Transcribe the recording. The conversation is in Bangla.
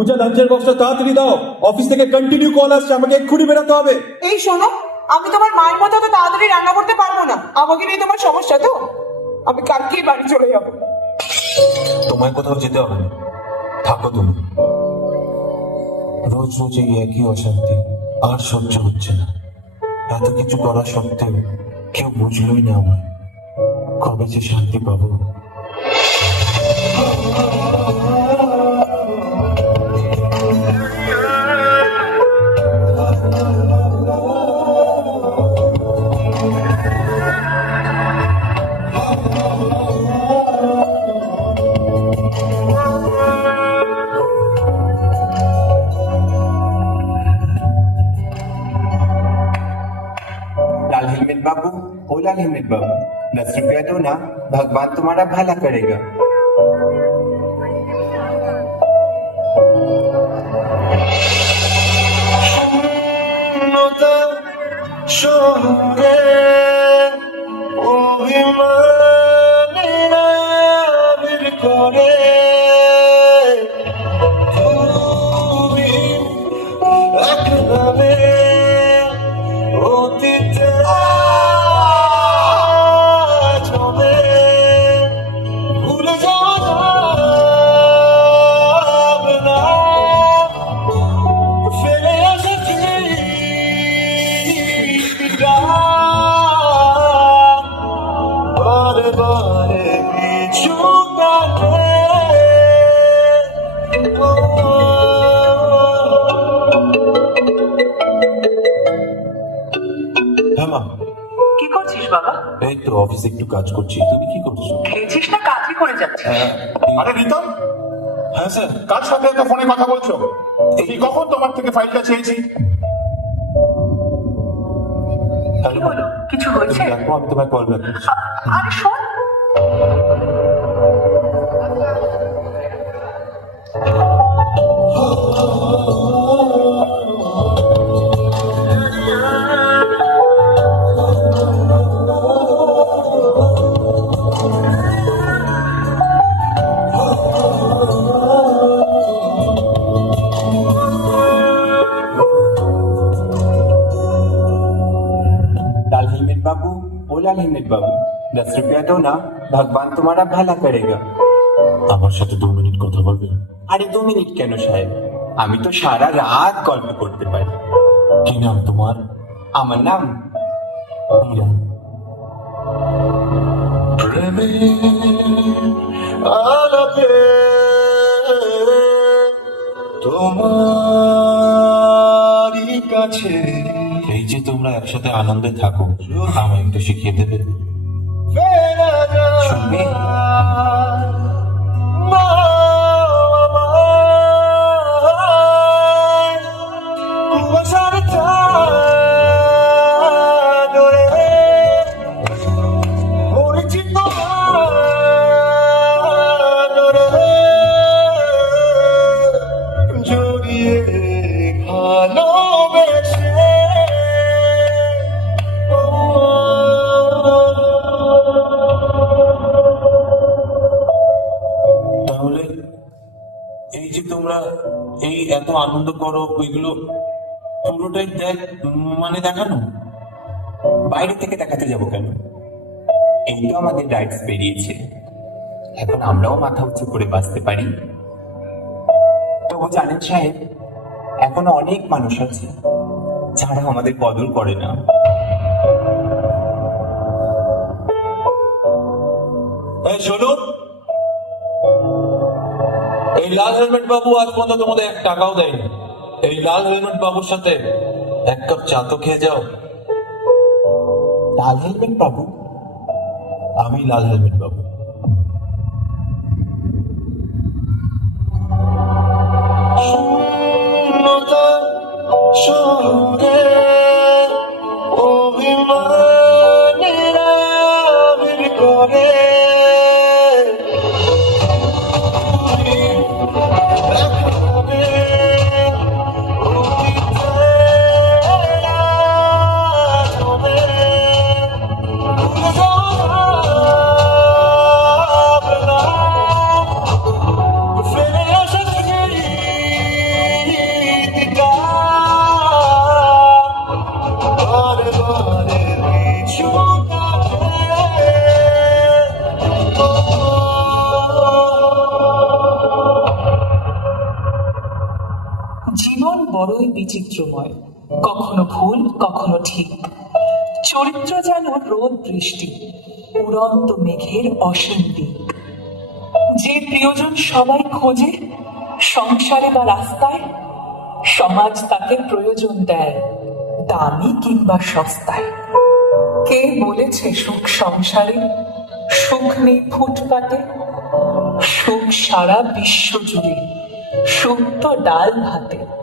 পূজা লাঞ্চের বক্সটা তাড়াতাড়ি দাও। অফিস থেকে কন্টিনিউ কল আসছে আমাকে এক্ষুনি বেরোতে হবে। এই শোনো আমি তোমার মায়ের মতো তো তাড়াতাড়ি রান্না করতে পারব না। আমাকে নিয়ে তোমার সমস্যা তো। আমি কালকেই বাড়ি চলে যাব। তোমায় কোথাও যেতে হবে না। থাকো তুমি। রোজ রোজ এই একই অশান্তি আর সহ্য হচ্ছে না। এত কিছু করা সত্ত্বেও কেউ বুঝলোই না আমায়। কবে যে শান্তি পাবো। ओ लाल हेलमेट बाबू दस रुपया दो ना भगवान तुम्हारा भला करेगा শহরে অভিমানীরা বারে বারে কিছু কাটে। হ্যাঁ কি করছিস বাবা? এই তো অফিসে একটু কাজ করছি। তুমি কি করছ? খেয়েছিস না? কাজই করে যাচ্ছিস। আরে রিতম হ্যাঁ স্যার। কার সাথে ফোনে কথা বলছো? এই কখন তোমার থেকে ফাইলটা চেয়েছি? হ্যালো বলো কিছু হয়েছে? আমি তোমায় কল ব্যাক করছি। আরে শোন। लाल हेलमेट बाबू ओ लाल हेलमेट बाबू दस रुपया दो ना भगवान तुम्हारा भला करेगा আমার সাথে দু মিনিট কথা বলবে আরে দু মিনিট কেন সাহেব আমি তো সারা রাত গল্প করতে পারি কি নাম তোমার আমার নাম মীরা আলাপে তোমারই কাছে এই যে তোমরা একসাথে আনন্দে থাকো। আমায় একটু শিখিয়ে দেবে। জড়িয়ে তোমরা এই এত আনন্দ করো, ওইগুলো পুরোটাই দেখ মানে দেখানো? বাইরে থেকে দেখাতে যাব কেন? এই তো আমাদের রাইটস বেরিয়েছে। এখন আমরাও মাথা উঁচু করে বাঁচতে পারি। তবু জানেন সাহেব, এখনও অনেক মানুষ আছে, যারা আমাদের কদর করে না। শোনো এই লাল হেলমেট বাবু আজ পর্যন্ত তোমাদের এক টাকাও দেয়নি। এই লাল হেলমেট বাবুর সাথে এক কাপ চা তো খেয়ে যাও। লাল হেলমেট বাবু? আমি লাল হেলমেট বাবু। শহরে অভিমানীরা বড়ই বিচিত্রময়। কখনো ভুল, কখনো ঠিক। চরিত্র যেন রোদ বৃষ্টি, উড়ন্ত মেঘের দিক যে প্রিয়জন সবাই খোঁজে, সংসারে বা রাস্তায়, সমাজ তাকে প্রয়োজন দেয়, দামি কিংবা সস্তায়। কে বলেছে সুখ সংসারে? সুখ নেই ফুটপাতে, সুখ সারা বিশ্ব জুড়ে, সুখ তো ডাল ভাতে।